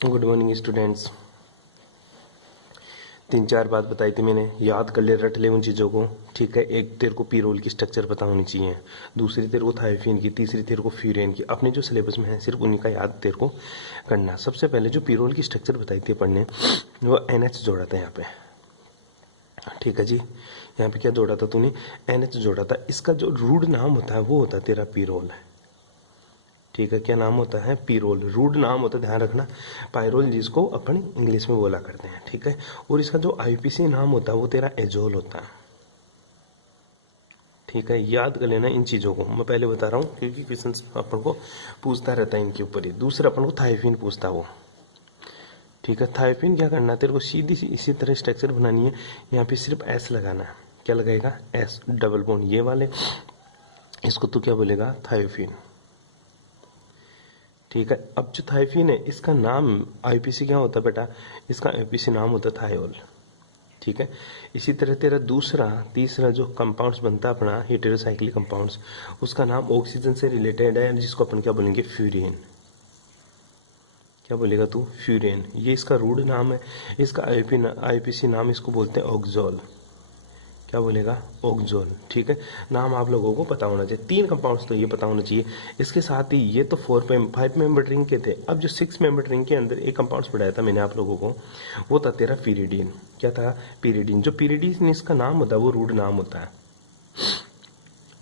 Good morning students. 3-4 बात बताई थी मैंने, याद कर ले, रट ले उन चीज़ों को। ठीक है, एक तेरे को पी रोल की स्ट्रक्चर पता होनी चाहिए, दूसरी तेरे को थायोफिन की, तीसरी तेरे को फ्यूरेन की। अपने जो सिलेबस में है सिर्फ उन्हीं का याद तेरे को करना। सबसे पहले जो पी रोल की स्ट्रक्चर बताई थी पढ़ने, वो NH जोड़ा था यहाँ पे। ठीक है जी, यहाँ पे क्या जोड़ा था तूने? NH जोड़ा था। इसका जो रूड नाम होता है वो होता है तेरा पी रोल है। ठीक है, क्या नाम होता है? पीरोल। रूड नाम होता है, ध्यान रखना, पायरोल जिसको अपन इंग्लिश में बोला करते हैं। ठीक है, और इसका जो IUPAC नाम होता है वो तेरा एजोल होता है। ठीक है, याद कर लेना इन चीज़ों को, मैं पहले बता रहा हूँ क्योंकि क्वेश्चन अपन को पूछता रहता है इनके ऊपर ही। दूसरा अपन को थायोफिन पूछता है वो। ठीक है, थायोफिन क्या करना है तेरे को? सीधी सी इसी तरह स्ट्रक्चर बनानी है। यहाँ पे सिर्फ S लगाना है। क्या लगाएगा? S डबल बॉन्ड, ये वाले। इसको तू क्या बोलेगा? थायोफिन। ठीक है, अब जो थायोफिन है इसका नाम IUPAC क्या होता है बेटा? इसका IUPAC नाम होता है थायोल। ठीक है, इसी तरह तेरा तीसरा जो कंपाउंड्स बनता है अपना हेटेरोसाइक्लिक कंपाउंड्स, उसका नाम ऑक्सीजन से रिलेटेड है, जिसको अपन क्या बोलेंगे? फ्यूरेन। क्या बोलेगा तू? फ्यूरेन। ये इसका रूड नाम है। इसका IUPAC नाम इसको बोलते हैं ऑक्सोल। क्या बोलेगा? ऑक्सोल। ठीक है, नाम आप लोगों को पता होना चाहिए। 3 कंपाउंड्स तो ये पता होना चाहिए। इसके साथ ही ये तो 5 मेंबर रिंग के थे। अब जो 6 मेंबर रिंग के अंदर एक कंपाउंड्स पढ़ाया था मैंने आप लोगों को, वो था तेरा पीरिडीन। क्या था? पीरिडीन। जो पीरिडीन इसका नाम होता है वो रूड नाम होता है।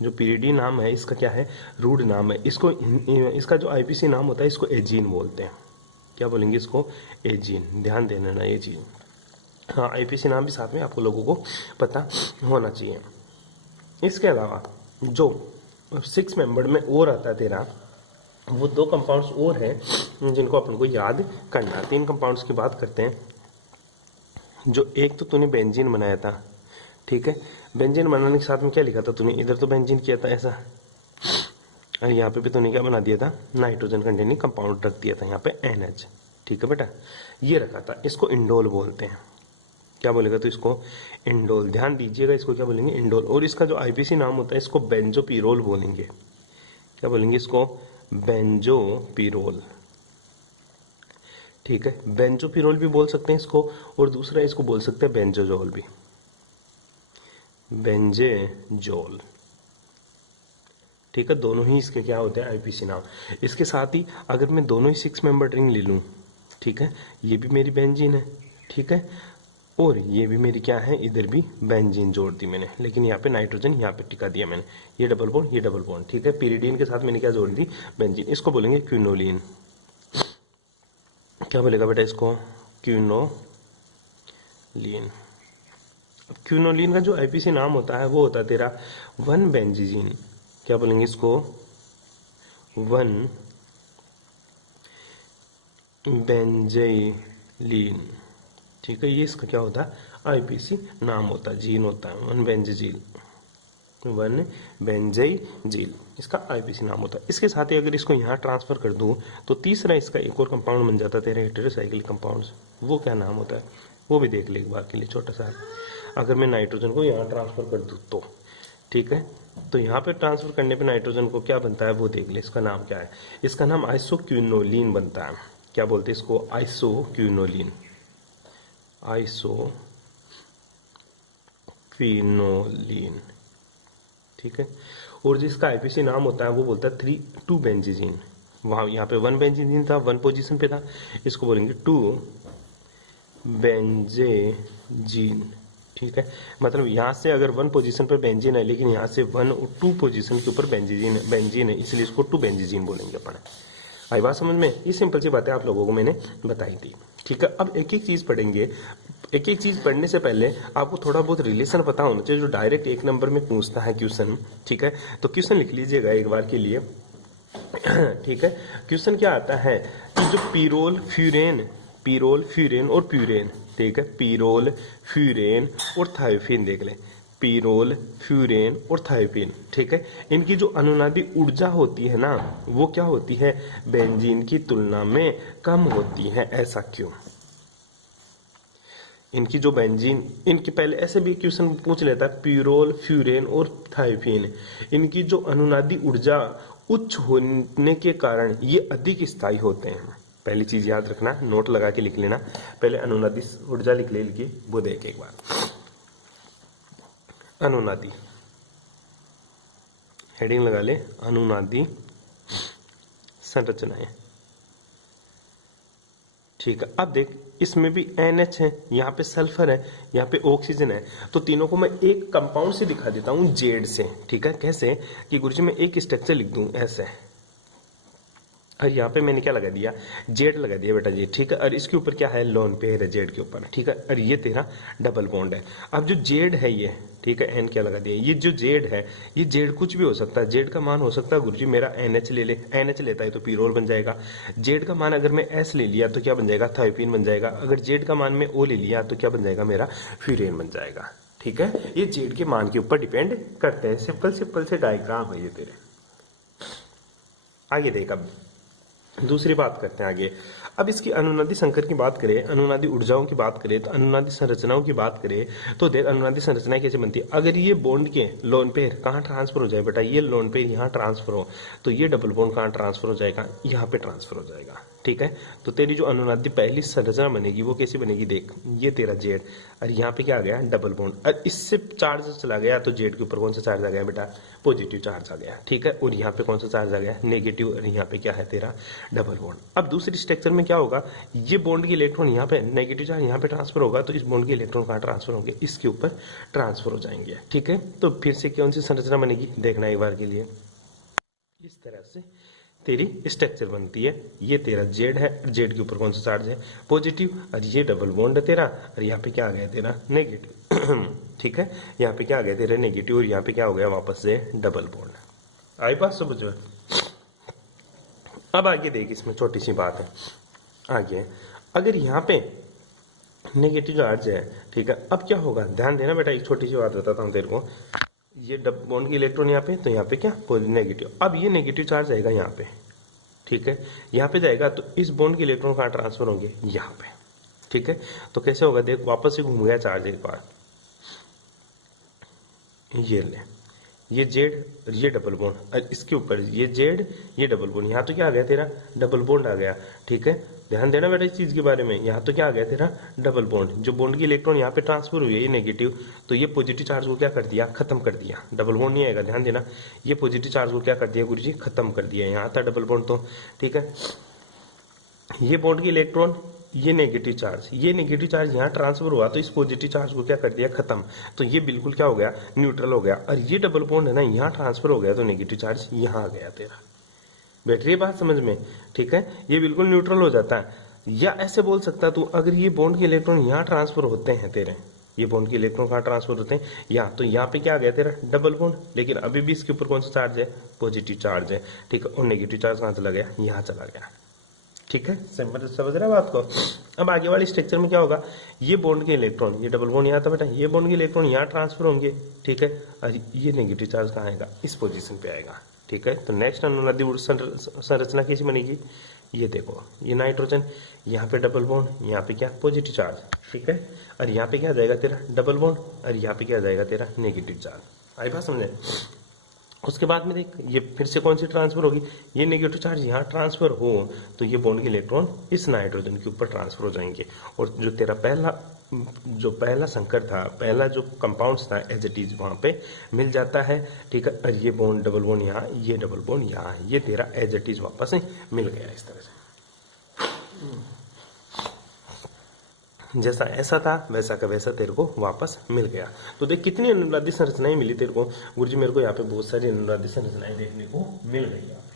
जो पीरिडीन नाम है इसका क्या है? रूड नाम है। इसका जो IUPAC नाम होता है इसको एजीन बोलते हैं। क्या बोलेंगे इसको? एजीन। ध्यान देना ना ये चीज़। हाँ, IUPAC नाम भी साथ में आपको लोगों को पता होना चाहिए। इसके अलावा जो 6 मेंबर में और आता है तेरा, वो 2 कंपाउंड्स और हैं जिनको अपन को याद करना है। 3 कंपाउंड्स की बात करते हैं। जो एक तो तूने बेंजीन बनाया था। ठीक है, बेंजीन बनाने के साथ में क्या लिखा था तूने? इधर तो बेंजीन किया था ऐसा, और यहाँ पे भी तूने क्या बना दिया था? नाइट्रोजन कंटेनिंग कंपाउंड रख दिया था यहाँ पे NH। ठीक है बेटा, ये रखा था। इसको इंडोल बोलते हैं। क्या बोलेगा तो? इसको इंडोल। ध्यान दीजिएगा, इसको क्या बोलेंगे? इंडोल। और इसका जो IUPAC नाम होता है इसको बेंजोपिरोल बोलेंगे। क्या बोलेंगे इसको? बेंजोपिरोल। ठीक है, बेंजोपिरोल भी बोल सकते हैं इसको, और दूसरा इसको बोल सकते हैं बेंजोजोल भी। बेंजेजोल। ठीक है, दोनों ही इसके क्या होते हैं? IUPAC नाम। इसके साथ ही अगर मैं दोनों ही 6 मेंबर रिंग ले लूँ, ठीक है, ये भी मेरी बेंजीन है। ठीक है, और ये भी मेरी क्या है? इधर भी बेंजीन जोड़ दी मैंने, लेकिन यहाँ पे नाइट्रोजन यहाँ पे टिका दिया मैंने। ये डबल बॉन्ड, ये डबल बॉन्ड। ठीक है, पीरिडीन के साथ मैंने क्या जोड़ दी? बेंजीन। इसको बोलेंगे क्विनोलिन। क्या बोलेगा बेटा इसको? क्विनोलिन। क्विनोलिन का जो IUPAC नाम होता है वो होता है तेरा 1 बेंजीन। क्या बोलेंगे इसको? 1 बेंजीन। ठीक है, ये इसका क्या होता है? IUPAC नाम होता है, जीन होता है 1 बेंजीन। 1 बेंजीन इसका IUPAC नाम होता है। इसके साथ ही अगर इसको यहाँ ट्रांसफर कर दूँ तो तीसरा इसका एक और कंपाउंड बन जाता है तेरे हेटेरोसाइक्लिक कंपाउंड्स। वो क्या नाम होता है वो भी देख ले एक बार के लिए, छोटा सा। अगर मैं नाइट्रोजन को यहाँ ट्रांसफर कर दूँ तो, ठीक है, तो यहाँ पे ट्रांसफर करने पे नाइट्रोजन को क्या बनता है वो देख ले। इसका नाम क्या है? इसका नाम आइसोक्विनोलिन बनता है। क्या बोलते हैं इसको? आइसोक्विनोलिन। आइसोक्विनोलिन। ठीक है, और जिसका IUPAC नाम होता है वो बोलता है 2 बेंजीन। वहाँ यहाँ पे 1 बेंजीन था, 1 पोजीशन पे था, इसको बोलेंगे 2 बेंजीन। ठीक है, मतलब यहाँ से अगर 1 पोजीशन पर बेंजीन है, लेकिन यहाँ से 1 और 2 पोजीशन के ऊपर बेंजीन है, इसलिए इसको 2 बेंजीन बोलेंगे अपन। आई बात समझ में? ये सिंपल सी बातें आप लोगों को मैंने बताई थी। ठीक है, अब एक एक चीज पढ़ेंगे। एक एक चीज पढ़ने से पहले आपको थोड़ा बहुत रिलेशन पता होना चाहिए, जो डायरेक्ट 1 नंबर में पूछता है क्वेश्चन। ठीक है, तो क्वेश्चन लिख लीजिएगा एक बार के लिए। ठीक है, क्वेश्चन क्या आता है कि जो पीरोल, फ्यूरेन और प्यूरेन, ठीक है, पीरोल, फ्यूरेन और थायोफिन देख ले। पीरोल, फ्यूरेन और थायोफिन, ठीक है, इनकी जो अनुनादी ऊर्जा होती है ना, वो क्या होती है? बेंजीन की तुलना में कम होती है। ऐसा क्यों? इनकी जो बेंजीन, इनके पहले ऐसे भी क्वेश्चन पूछ लेता है, पीरोल, फ्यूरेन और थायोफिन, इनकी जो अनुनादी ऊर्जा उच्च होने के कारण ये अधिक स्थायी होते हैं। पहली चीज याद रखना, नोट लगा के लिख लेना, पहले अनुनादी ऊर्जा लिख ले लिखी, वो देख एक बार। अनुनादी हेडिंग लगा ले, अनुनादी संरचनाएं। ठीक है, अब देख इसमें भी NH है, यहाँ पे सल्फर है, यहाँ पे ऑक्सीजन है, तो तीनों को मैं एक कंपाउंड से दिखा देता हूँ, जेड से। ठीक है, कैसे कि गुरुजी मैं एक स्ट्रक्चर लिख दूं ऐसे, और यहाँ पे मैंने क्या लगा दिया, जेड लगा दिया बेटा जी। ठीक है, और इसके ऊपर क्या है, लोन पेयर है जेड के ऊपर। ठीक है, और ये तेरा डबल बॉन्ड है। अब जो जेड है ये, ठीक है, एन क्या लगा दिया, ये जो जेड है, ये जेड कुछ भी हो सकता है। जेड का मान हो सकता है गुरुजी मेरा NH ले ले, NH लेता है तो पीरोल बन जाएगा। जेड का मान अगर मैं S ले लिया तो क्या बन जाएगा, थायोपीन बन जाएगा। अगर जेड का मान मैं O ले लिया तो क्या बन जाएगा, मेरा फ्यूरेन बन जाएगा। ठीक है, ये जेड के मान के ऊपर डिपेंड करते हैं। सिंपल से डायग्राम है ये तेरे। आगे देख, अब दूसरी बात करते हैं आगे। अब इसकी अनुनादी संकर की बात करें, अनुनादी ऊर्जाओं की बात करें, तो अनुनादी संरचनाओं की बात करें तो देख अनुनादी संरचनाएं कैसे बनती है। अगर ये बॉन्ड के लोन पेयर कहाँ ट्रांसफर हो जाए बेटा, ये लोन पेयर यहाँ ट्रांसफर हो, तो ये डबल बॉन्ड कहाँ ट्रांसफर हो जाएगा, यहाँ पे ट्रांसफर हो जाएगा। ठीक है, तो तेरी जो अनुनादी पहली संरचना बनेगी वो कैसी बनेगी, देख ये तेरा जेड, और यहाँ पे क्या आ गया, डबल बॉन्ड, और इससे चार्ज चला गया तो जेड के ऊपर कौन सा चार्ज आ गया बेटा, पॉजिटिव चार्ज आ गया। ठीक है, और यहाँ पे कौन सा चार्ज आ गया, नेगेटिव, और यहाँ पे क्या है तेरा डबल बॉन्ड। अब दूसरी स्ट्रक्चर में क्या होगा, ये बॉन्ड के इलेक्ट्रॉन यहाँ पे नेगेटिव चार्ज यहाँ पे ट्रांसफर होगा, तो इस बॉन्ड के इलेक्ट्रॉन कहाँ ट्रांसफर होंगे, इसके ऊपर ट्रांसफर हो जाएंगे। ठीक है, तो फिर से कौन सी संरचना बनेगी, देखना एक बार के लिए। इस तरह से तेरी स्ट्रक्चर बनती है। ये तेरा जेड है, जेड के ऊपर कौन सा चार्ज है, पॉजिटिव, और ये डबल बॉन्ड है तेरा, और यहाँ पे क्या आ गया तेरा, नेगेटिव। ठीक है, यहाँ पे क्या आ गया तेरा नेगेटिव, और यहाँ पे क्या हो गया वापस से डबल बॉन्ड। आई बात समझ में। अब आगे देख, इसमें छोटी सी बात है आगे, अगर यहाँ पे नेगेटिव चार्ज है, ठीक है, अब क्या होगा, ध्यान देना बेटा, एक छोटी सी बात बताता हूँ तेरे को। ये डबल बॉन्ड की इलेक्ट्रॉन यहाँ पे, तो यहाँ पे क्या नेगेटिव, अब ये नेगेटिव चार्ज आएगा यहाँ पे। ठीक है, यहाँ पे जाएगा तो इस बॉन्ड के इलेक्ट्रॉन कहाँ ट्रांसफर होंगे, यहाँ पे। ठीक है, तो कैसे होगा, देख वापस से घूम गया चार्ज एक बार, ये ले, ये जेड, ये डबल बॉन्ड, और इसके ऊपर ये जेड, ये डबल बॉन्ड, यहाँ तो क्या आ गया तेरा, डबल बॉन्ड आ गया। ठीक है, ध्यान देना बेटा इस चीज के बारे में, यहाँ तो क्या आ गया तेरा, डबल बॉन्ड, जो बॉन्ड की इलेक्ट्रॉन यहाँ पे ट्रांसफर हुई है ये नेगेटिव, तो ये पॉजिटिव चार्ज को क्या कर दिया, खत्म कर दिया। डबल बॉन्ड नहीं आएगा, ध्यान देना, ये पॉजिटिव चार्ज को क्या कर दिया गुरुजी, खत्म कर दिया। यहाँ था डबल बॉन्ड तो, ठीक है, ये बॉन्ड की इलेक्ट्रॉन, ये नेगेटिव चार्ज, ये नेगेटिव चार्ज यहाँ ट्रांसफर हुआ तो इस पॉजिटिव चार्ज को क्या कर दिया, खत्म, तो ये बिल्कुल क्या हो गया, न्यूट्रल हो गया। और ये डबल बॉन्ड है ना, यहाँ ट्रांसफर हो गया तो नेगेटिव चार्ज यहाँ आ गया तेरा। बैठ रही है बात समझ में। ठीक है, ये बिल्कुल न्यूट्रल हो जाता है। या ऐसे बोल सकता तू, अगर ये बॉन्ड के इलेक्ट्रॉन यहाँ ट्रांसफर होते हैं तेरे, ये बॉन्ड के इलेक्ट्रॉन कहाँ ट्रांसफर होते हैं, यहाँ, तो यहाँ पे क्या आ गया तेरा, डबल बॉन्ड, लेकिन अभी भी इसके ऊपर कौन सा चार्ज है, पॉजिटिव चार्ज है। ठीक है, और नेगेटिव चार्ज कहाँ चला गया, यहाँ चला गया। ठीक है, सिंपल समझ रहा है बात को। अब आगे वाली स्ट्रक्चर में क्या होगा, ये बॉन्ड के इलेक्ट्रॉन, ये डबल बॉन्ड यहाँ था बेटा, ये बॉन्ड के इलेक्ट्रॉन यहाँ ट्रांसफर होंगे। ठीक है, और ये नेगेटिव चार्ज कहाँ आएगा, इस पोजीशन पे आएगा। ठीक है, तो नेक्स्ट अनुनादी संरचना कैसी बनेगी, ये देखो, ये नाइट्रोजन, यहाँ पे डबल बॉन्ड, यहाँ पे क्या, पॉजिटिव चार्ज। ठीक है, और यहाँ पे क्या आ जाएगा तेरा, डबल बॉन्ड, और यहाँ पे क्या आ जाएगा तेरा, नेगेटिव चार्ज। आई बात समझे। उसके बाद में देख, ये फिर से कौन सी ट्रांसफर होगी, ये नेगेटिव चार्ज यहाँ ट्रांसफर हो तो ये बॉन्ड के इलेक्ट्रॉन इस नाइट्रोजन के ऊपर ट्रांसफर हो जाएंगे, और जो तेरा पहला संकर था, पहला जो कंपाउंड्स था एज इट इज वहां पे मिल जाता है। ठीक है, और ये बॉन्ड डबल बॉन्ड यहाँ, ये डबल बॉन्ड यहाँ, ये तेरा एज इट इज वापस मिल गया इस तरह से। जैसा ऐसा था वैसा का वैसा तेरे को वापस मिल गया। तो देख कितनी अनुनादी संरचनाएं मिली तेरे को गुरुजी, मेरे को यहाँ पे बहुत सारी अनुनादी संरचनाएं देखने को मिल गई यहाँ पे।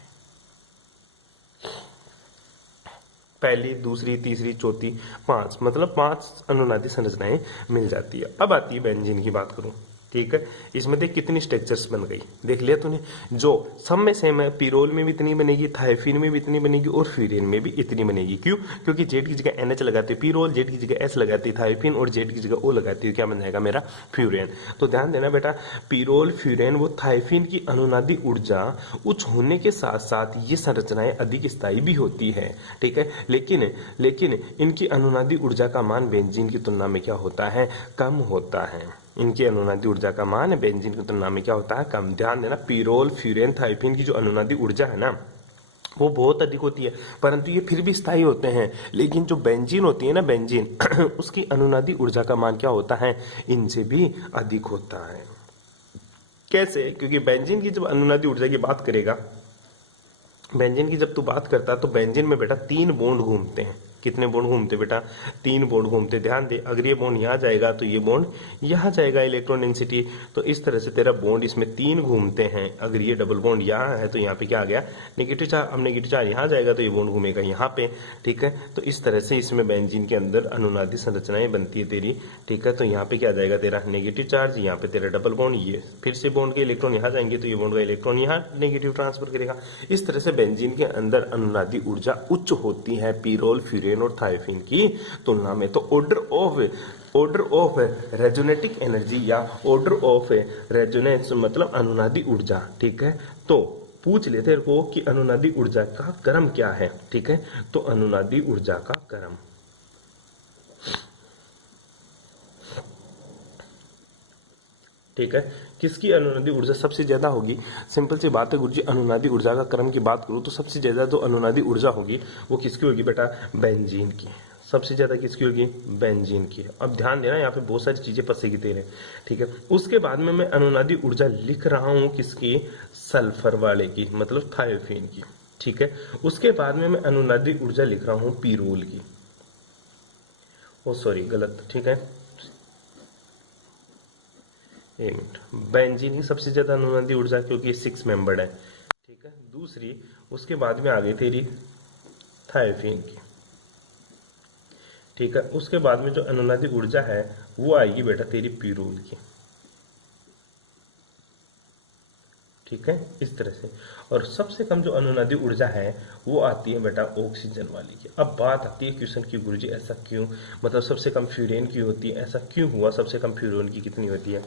पहली, दूसरी, तीसरी, चौथी, 5, मतलब 5 अनुनादी संरचनाएं मिल जाती है। अब आती है बेंजीन की बात करूं। ठीक है, इसमें देख कितनी स्ट्रक्चर्स बन गई, देख लिया तूने, जो सब में सेम है, पिरोल में भी इतनी बनेगी, थायोफिन में भी इतनी बनेगी, और फ्यूरेन में भी इतनी बनेगी। क्यों, क्योंकि जेड की जगह NH लगाते हैं पिरोल, जेड की जगह S लगाती है थायोफिन, और जेड की जगह O लगाती है, क्या बन जाएगा मेरा, फ्यूरेन। तो ध्यान देना बेटा, पिरोल, फ्यूरेन, वो थायोफिन की अनुनादी ऊर्जा उच्च होने के साथ साथ ये संरचनाएं अधिक स्थायी भी होती है। ठीक है, लेकिन इनकी अनुनादी ऊर्जा का मान बेंजीन की तुलना में क्या होता है, कम होता है। इनकी अनुनादी ऊर्जा का मान बेंजीन की तुलना में क्या होता है, कम। ध्यान देना, पिरोल, फ्यूरेन, थायोफिन की जो अनुनादी ऊर्जा है ना, वो बहुत अधिक होती है, परंतु ये फिर भी स्थायी होते हैं। लेकिन जो बेंजीन होती है ना, बेंजीन उसकी अनुनादी ऊर्जा का मान क्या होता है, इनसे भी अधिक होता है। कैसे? क्योंकि बेंजीन की जब अनुनादी ऊर्जा की बात करेगा, बेंजीन की जब तू बात करता तो बेंजीन में बेटा 3 बॉन्ड घूमते हैं। कितने बॉन्ड घूमते बेटा? 3 बॉन्ड घूमते। ध्यान दे, अगर ये बॉन्ड यहाँ जाएगा तो ये बॉन्ड यहाँ जाएगा, इलेक्ट्रॉन डेंसिटी। तो इस तरह से तेरा बॉन्ड इसमें 3 घूमते हैं। अगर ये डबल बॉन्ड यहाँ है तो यहाँ पे क्या आ गया, नेगेटिव चार्ज। अब नेगेटिव चार्ज यहाँ जाएगा तो ये बॉन्ड घूमेगा यहाँ पे, ठीक है। तो इस तरह से इसमें बेंजीन के अंदर अनुनादी संरचनाएं बनती है तेरी, ठीक है। तो यहाँ पे क्या जाएगा तेरा नेगेटिव चार्ज, यहाँ पे तेरा डबल बॉन्ड, ये फिर से बॉन्ड के इलेक्ट्रॉन यहाँ जाएंगे तो ये बॉन्ड का इलेक्ट्रॉन यहाँ नेगेटिव ट्रांसफर करेगा। इस तरह से बेंजीन के अंदर अनुनादी ऊर्जा उच्च होती है पीरोल, फ्यूरेन और थायोफिन की तुलना में। तो ऑर्डर ऑफ रेजोनेटिक एनर्जी या ऑर्डर ऑफ रेजोनेंस मतलब अनुनादी ऊर्जा, ठीक है। तो पूछ लेते हैं को कि अनुनादी ऊर्जा का क्रम क्या है, ठीक है। तो अनुनादी ऊर्जा का क्रम, ठीक है, किसकी अनुनादी ऊर्जा सबसे ज्यादा होगी? सिंपल सी बात है गुरुजी, अनुनादी ऊर्जा का क्रम की बात करूं तो सबसे ज्यादा जो अनुनादी ऊर्जा होगी वो किसकी होगी बेटा? बेंजीन की। सबसे ज्यादा किसकी होगी? बेंजीन की। अब ध्यान देना, यहाँ पे बहुत सारी चीजें फंसेगी तेरे, ठीक है। उसके बाद में मैं अनुनादी ऊर्जा लिख रहा हूं किसकी? सल्फर वाले की, मतलब थायोफिन की, ठीक है। उसके बाद में मैं अनुनादी ऊर्जा लिख रहा हूं पीरोल की। ओ सॉरी, गलत, ठीक है, एक मिनट। बेंजीन की सबसे ज्यादा अनुनादी ऊर्जा क्योंकि 6 मेंबर्ड है, ठीक है। दूसरी, उसके बाद में आ गई तेरी थायोफिन की, ठीक है। उसके बाद में जो अनुनादी ऊर्जा है वो आएगी बेटा तेरी पीरोल की, ठीक है, इस तरह से। और सबसे कम जो अनुनादी ऊर्जा है वो आती है बेटा ऑक्सीजन वाली की। अब बात आती है क्वेश्चन की, गुरुजी ऐसा क्यों, मतलब सबसे कम फ्यूरेन की होती है, ऐसा क्यों हुआ? सबसे कम फ्यूरेन की कितनी होती है?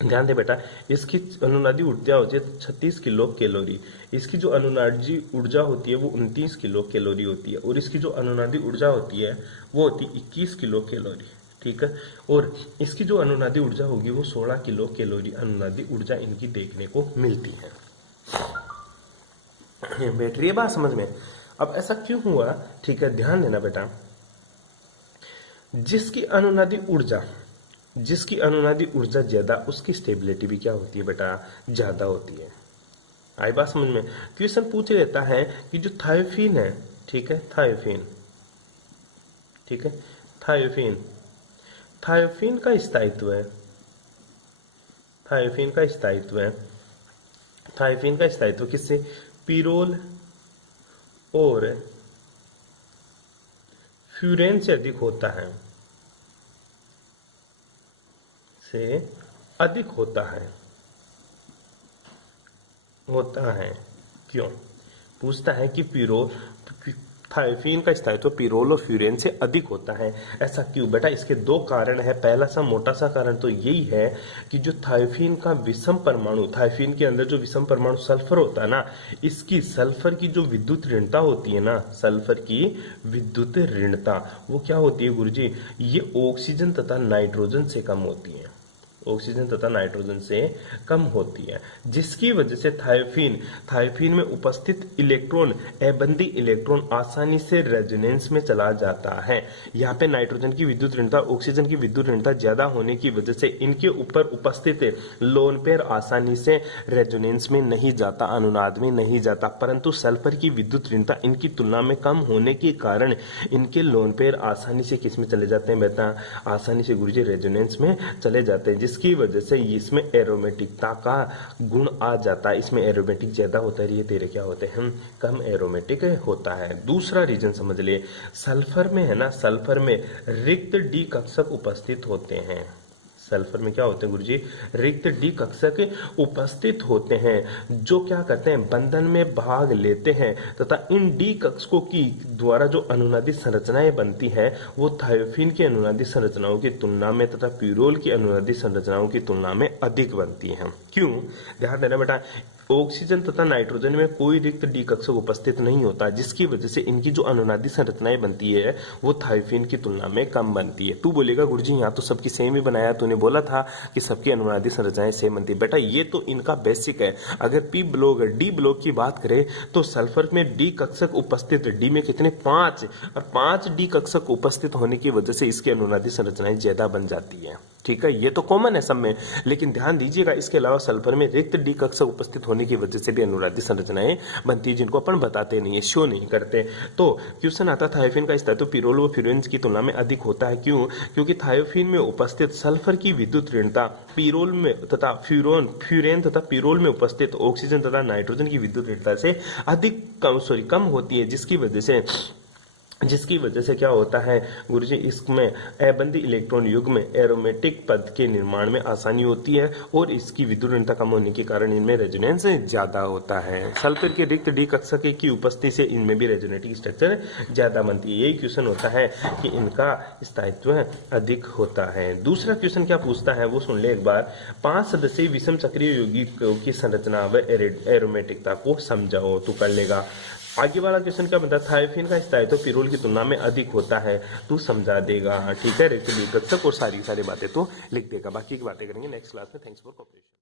ध्यान दे बेटा, इसकी अनुनादी ऊर्जा होती है 36 किलो कैलोरी। इसकी जो अनुनादी ऊर्जा होती है वो 29 किलो कैलोरी होती है, और इसकी जो अनुनादी ऊर्जा होती है वो होती है 21 किलो कैलोरी, ठीक है। और इसकी जो अनुनादी ऊर्जा होगी वो 16 किलो कैलोरी अनुनादी ऊर्जा इनकी देखने को मिलती है। बैठ रही है बात समझ में? अब ऐसा क्यों हुआ, ठीक है, ध्यान देना बेटा। जिसकी अनुनादी ऊर्जा ज्यादा, उसकी स्टेबिलिटी भी क्या होती है बेटा? ज्यादा होती है। आई बात समझ में? क्वेश्चन पूछ लेता है कि जो थायोफिन है, ठीक है, थायोफिन, ठीक है, थायोफिन का स्थायित्व है, थायोफिन का स्थायित्व किससे? पीरोल और फ्यूरेन से अधिक होता है, क्यों? पूछता है कि थायोफिन का स्थायित्व पीरोल और फ्यूरेन से अधिक होता है, ऐसा क्यों? बेटा इसके 2 कारण है। पहला सा मोटा सा कारण तो यही है कि जो थायोफिन का विषम परमाणु, थायोफिन के अंदर जो विषम परमाणु सल्फर होता है ना, इसकी सल्फर की जो विद्युत ऋणता होती है ना, सल्फर की विद्युत ऋणता वो क्या होती है गुरुजी? ये ऑक्सीजन तथा नाइट्रोजन से कम होती है, ऑक्सीजन तथा नाइट्रोजन से कम होती है, जिसकी वजह से थायोफिन में उपस्थित इलेक्ट्रॉन, अबंधी इलेक्ट्रॉन आसानी से रेजोनेंस में चला जाता है। यहाँ पे नाइट्रोजन की विद्युत ऋणता, ऑक्सीजन की विद्युत ऋणता ज्यादा होने की वजह से इनके ऊपर उपस्थित लोन पेयर आसानी से रेजोनेंस में नहीं जाता, अनुनाद में नहीं जाता। परंतु सल्फर की विद्युत ऋणता इनकी तुलना में कम होने के कारण इनके लोन पेयर आसानी से किस में चले जाते हैं बेटा? आसानी से गुरुजी रेजोनेंस में चले जाते हैं, जिसकी वजह से इसमें एरोमेटिकता का गुण आ जाता है। इसमें एरोमेटिक ज्यादा होता है, ये तेरे क्या होते हैं? कम एरोमेटिक होता है। दूसरा रीजन समझ ले, सल्फर में है ना, सल्फर में रिक्त डी कक्षक उपस्थित होते हैं। सल्फर में क्या होते हैं गुरुजी? रिक्त डी कक्षक उपस्थित होते हैं, जो क्या करते हैं? बंधन में भाग लेते हैं, तथा इन डी कक्षकों की द्वारा जो अनुनादी संरचनाएं बनती है वो थायोफिन की अनुनादी संरचनाओं की तुलना में तथा पीरोल की अनुनादी संरचनाओं की तुलना में अधिक बनती है। क्यों? ध्यान देना बेटा, ऑक्सीजन तथा नाइट्रोजन में कोई रिक्त डी कक्षक उपस्थित नहीं होता, जिसकी वजह से इनकी जो अनुनादी संरचनाएं बनती है वो थायोफिन की तुलना में कम बनती है। तू बोलेगा गुरुजी यहाँ तो सबकी सेम ही बनाया, तूने बोला था कि सबकी अनुनादी संरचनाएं सेम बनती है। बेटा ये तो इनका बेसिक है। अगर पी ब्लॉक डी ब्लॉक की बात करें तो सल्फर में डी कक्षक उपस्थित, डी में कितने 5, और 5 डी कक्षक उपस्थित होने की वजह से इसकी अनुनादी संरचनाएं ज्यादा बन जाती है। ठीक है, ये तो कॉमन है सब में, लेकिन ध्यान दीजिएगा इसके अलावा सल्फर में रिक्त डी कक्षक उपस्थित होने की वजह से भी अनुनादी संरचनाएं बनती है, जिनको अपन बताते नहीं है, शो नहीं करते। तो क्वेश्चन आता थायोफिन का स्थायित्व पिरोल व फ्यूरेन की तुलना में अधिक होता है। क्यों? क्योंकि थायोफिन में उपस्थित सल्फर की विद्युत ऋणता पिरोल में तथा फ्यूरेन तथा पिरोल में उपस्थित ऑक्सीजन तथा नाइट्रोजन की विद्युत ऋणता से अधिक कम होती है, जिसकी वजह से क्या होता है गुरुजी, इसमें अबंधी इलेक्ट्रॉन युग में एरोमेटिक पद के निर्माण में आसानी होती है और इसकी विद्युत ऋणता कम होने के कारण इनमें रेजोनेंस ज्यादा होता है। सल्फर के रिक्त डी कक्षक की उपस्थिति से इनमें भी रेजोनेटिक स्ट्रक्चर ज्यादा बनती है। यही क्वेश्चन होता है कि इनका स्थायित्व अधिक होता है। दूसरा क्वेश्चन क्या पूछता है वो सुन ले एक बार। 5 सदस्यीय विषम चक्रीय यौगिकों की संरचना व एरोमेटिकता को समझाओ, तू कर लेगा। आगे वाला क्वेश्चन क्या बताया, थायोफिन का स्थायित्व पिरोल की तुलना में अधिक होता है, तू समझा देगा। ठीक है, रिक्त डी कक्षक और सारी बातें तो लिख देगा, बाकी की बातें करेंगे नेक्स्ट क्लास में। Thanks for corporation.